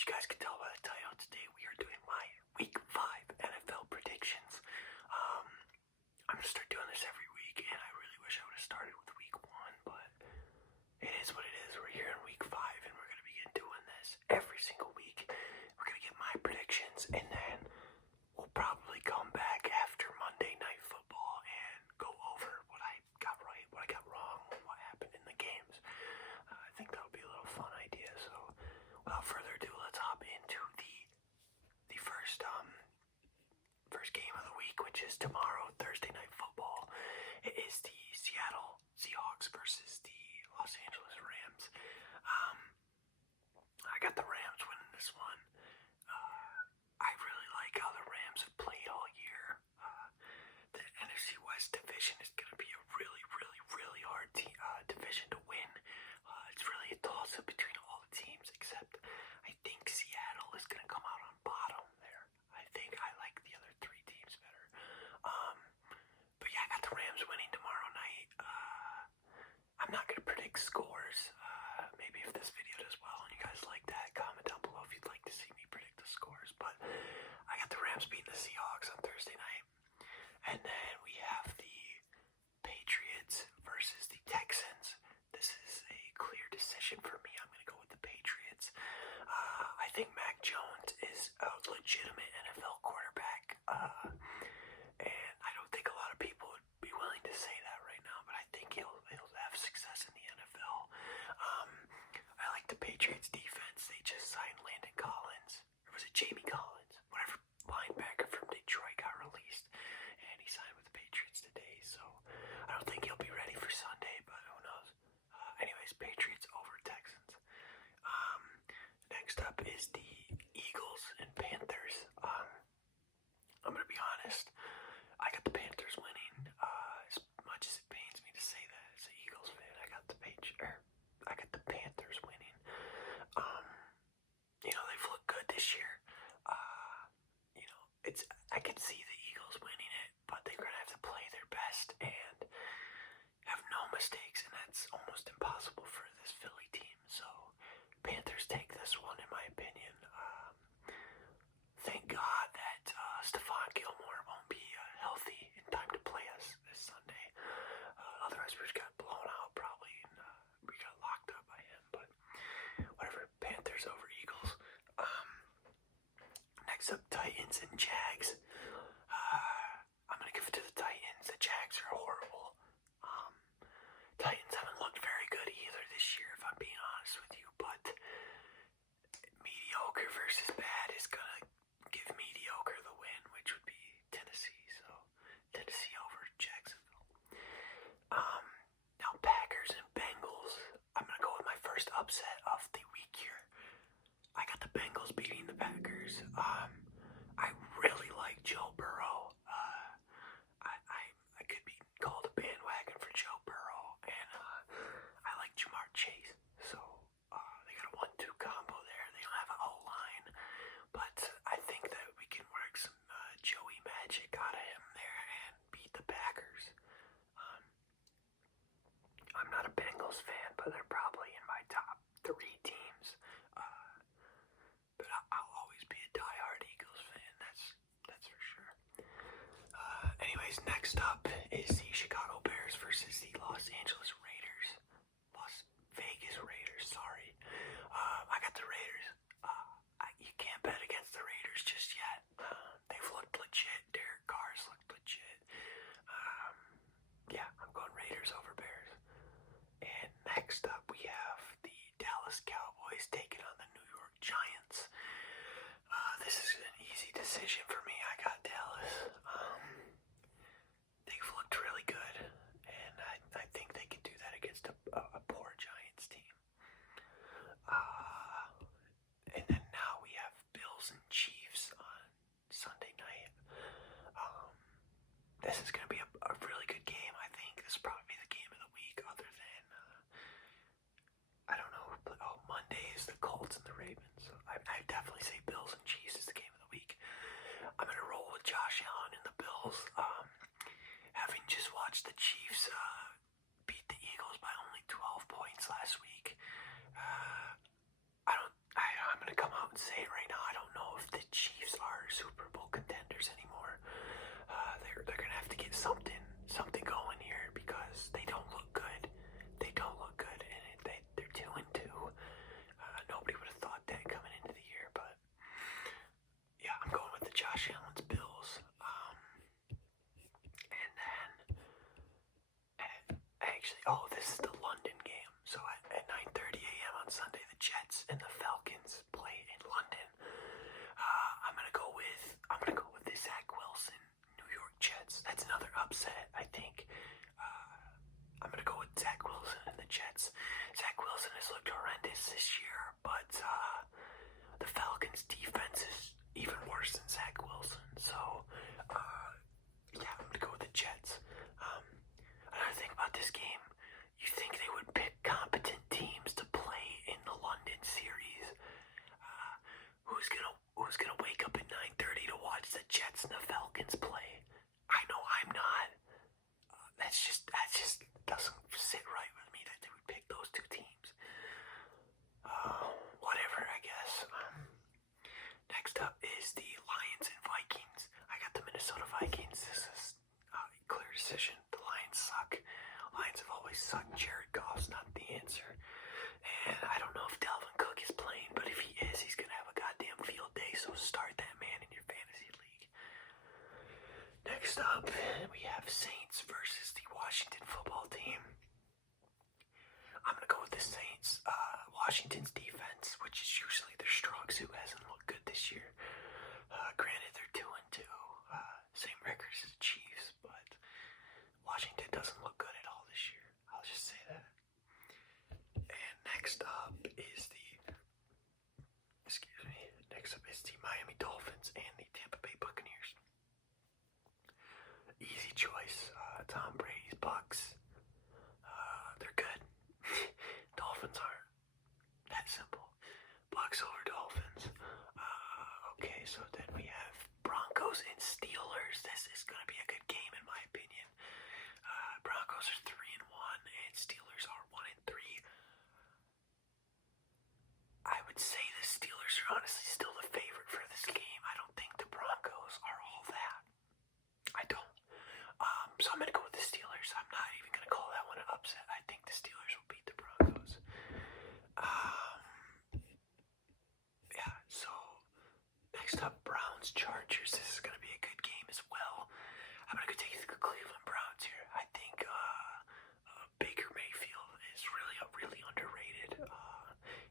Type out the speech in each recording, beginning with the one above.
you guys can tell by the title, today we are doing my Week 5 NFL predictions. I'm going to start doing this every week, and I really wish I would have started with Week 1, but it is what it is. We're here in Week 5, and we're going to begin doing this every single week. We're going to get my predictions, and then we'll probably come back after Monday Night Football and go over what I got right, what I got wrong, what happened in the games. I think that'll be a little fun idea, so without further ado, let's hop into the first game of the week, which is tomorrow, Thursday Night Football. It is the Seattle Seahawks versus the Los Angeles Rams. I got the Rams winning this one. I really like how the Rams have played all year. The NFC West division is going to be a really, really, really hard division to win. It's really a toss-up between all the teams, except I think Seattle is going to come out on bottom there. I think I like the other three teams better. But yeah, I got the Rams winning tomorrow night. I'm not going to predict scores. Maybe if this video does well and you guys like that, comment down below if you'd like to see me predict the scores. But I got the Rams beating the Seahawks on Thursday night. And then we have the Patriots versus the Texans. This is a clear decision for me. I'm going to go with the Patriots. I think Mac Jones is a legitimate NFL quarterback. And I don't think a lot of people would be willing to say that right now, but I think he'll have success in the NFL. I like the Patriots defense. They just signed Landon Collins. Or was it Jamie Collins? Whatever linebacker from Detroit got released. And he signed with the Patriots today. So I don't think he'll be ready for Sunday, but who knows. Anyways, Patriots over Texans. Next up is the Eagles and Panthers. I'm going to be honest. I got the Panthers winning. As much as it pains me to say that as an Eagles fan, I got the Panthers winning. They've looked good this year. I could see the Eagles winning it, but they're going to have to play their best and have no mistakes, and that's almost impossible for this Philly team. So Panthers take this one, in my opinion. Thank God that Stephon Gilmore won't be healthy in time to play us this Sunday. Otherwise, we just got blown out probably, and we got locked up by him. But whatever, Panthers over Eagles. Next up, Titans and Jags. I'm going to give it to the Titans. The Jags are horrible. Titans haven't looked very good either this year, if I'm being honest with you, but mediocre versus bad is going to give mediocre the win, which would be Tennessee. So, Tennessee over Jacksonville. Now, Packers and Bengals. I'm going to go with my first upset of the week here. I got the Bengals beating the Packers. I really like Joe Burrow. I could be called a bandwagon for Joe Burrow, and I like Jamar Chase. So they got a 1-2 combo there. They don't have an O-line, but I think that we can work some Joey magic out of him there and beat the Packers. I'm not a Bengals fan, but they're probably in my top 3 teams. But I'll always be a diehard Eagles fan. That's for sure. Anyways, next up is the Chicago Bears versus the Los Angeles Raiders. Las Vegas Raiders, sorry. I got the Raiders. You can't bet against the Raiders just yet. They've looked legit. Derek Carr's looked legit. Yeah, I'm going Raiders over Bears. And next up, we have the Dallas Cowboys taking on the New York Giants. This is an easy decision for me. I got Dallas. They've looked really good, and I think they can do that against a poor Giants team. And then now we have Bills and Chiefs on Sunday night. This is going to be a really good game. I think this will probably be the game of the week, other than I don't know. Monday is the Colts and the Ravens. So I definitely say Bills and Chiefs is the game of the week. I'm going to roll with Josh Allen and the Bills. Having just watched the Chiefs beat the Eagles by only 12 points last week, I'm going to come out and say this is the London game. So at 9:30 a.m. on Sunday, the Jets and the Falcons play in London. I'm gonna go with the Zach Wilson New York Jets. That's another upset, I think. I'm gonna go with Zach Wilson and the Jets. Zach Wilson has looked horrendous this year, but the Falcons' defense is even worse than Zach Wilson. So, yeah, I'm gonna go with the Jets. Another thing about this game, you think they would pick competent teams to play in the London series? Who's gonna wake up at 9:30 to watch the Jets and the Falcons play? I know I'm not. That just doesn't sit right with me that they would pick those two teams. Whatever, I guess. Next up is the Lions and Vikings. I got the Minnesota Vikings. This is a clear decision. The Lions suck. Lions have always sucked. Jared Goff's not the answer. And I don't know if Dalvin Cook is playing, but if he is, he's going to have a goddamn field day, so start that man in your fantasy league. Next up, we have Saints versus the Washington football team. I'm going to go with the Saints. Washington's defense, which is usually their strong suit, hasn't looked good this year. Granted, they're 2-2. Same record as the Chiefs, but Washington doesn't look good at all this year. I'll just say that. And next up is the Miami Dolphins and the Tampa Bay Buccaneers. Easy choice. Tom Brady's Bucs. They're good. Dolphins aren't. That simple. Bucs over Dolphins. Okay, so then we have Broncos and Steelers. This is going to be a good game in my opinion. Broncos are 3-1 and Steelers are 1-3. I would say the Steelers are honestly still the favorite for this game. I don't think the Broncos are all that. I don't. So I'm going to go with the Steelers. I'm not even going to call that one an upset. I think the Steelers will beat the Broncos. Yeah, so next up, Browns Chargers. This is going to be a good game as well. I'm going to go take the Cleveland Browns here. I think Baker Mayfield is really underrated.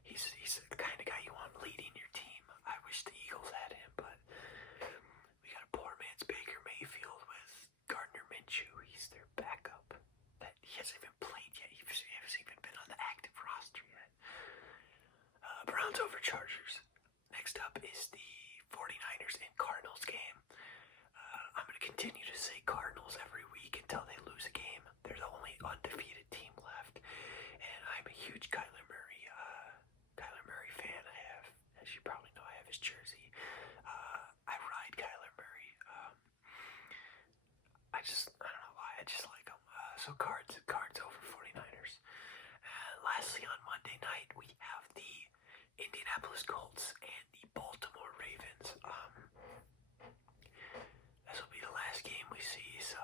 He's the kind of guy you want leading your team. I wish the Eagles had him, but we got a poor man's Baker Mayfield with Gardner Minshew. He's their backup. That he hasn't even played yet. He hasn't even been on the active roster yet. Browns over Chargers. Next up is the 49ers and Cardinals game. I'm going to continue to say Cardinals every week until they lose a game. They're the only undefeated team left. And I'm a huge Kyler Murray fan. As you probably know, I have his jersey. I ride Kyler Murray. I don't know why. I just like him. So cards over 49ers. Lastly, on Monday night, we have the Indianapolis Colts and the Baltimore Ravens. This will be the last game we see, so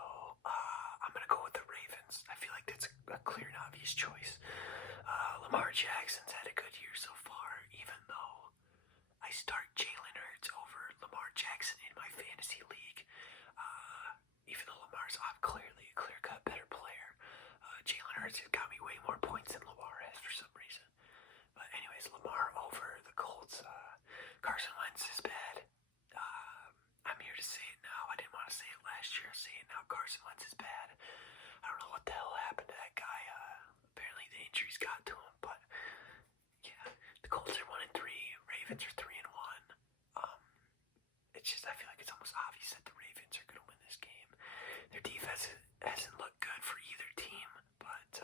I'm going to go with the Ravens. I feel like that's a clear and obvious choice. Lamar Jackson's had a good year so far, even though I start Jalen Hurts over Lamar Jackson in my fantasy league. Even though Lamar's clearly a clear-cut better player, Jalen Hurts has got me way more points than Lamar has for some reason. But anyways, Lamar over the Colts. Carson Wentz is bad. I'm here to say it now. I didn't want to say it last year. I'll say it now. Carson Wentz is bad. I don't know what the hell happened to that guy. Apparently the injuries got to him. But yeah, the Colts are 1-3. Ravens are 3-1. It's just, I feel like it's almost obvious that the Ravens are going to win this game. Their defense hasn't looked good for either team, but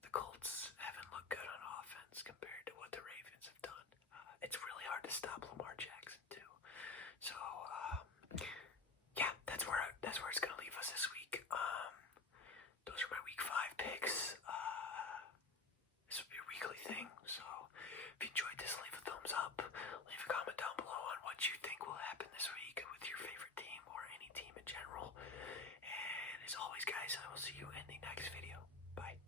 the Colts haven't looked good on offense compared to what the Ravens have done. It's really hard to stop Lamar Jackson too. So yeah, that's where it's going to leave us this week. Those are my week 5 picks. This will be a weekly thing, so if you enjoyed this, leave a thumbs up. Leave a comment down below on what you think will happen this week with your favorite team or any team in general. And as always, guys, I will see you in the next video. Bye.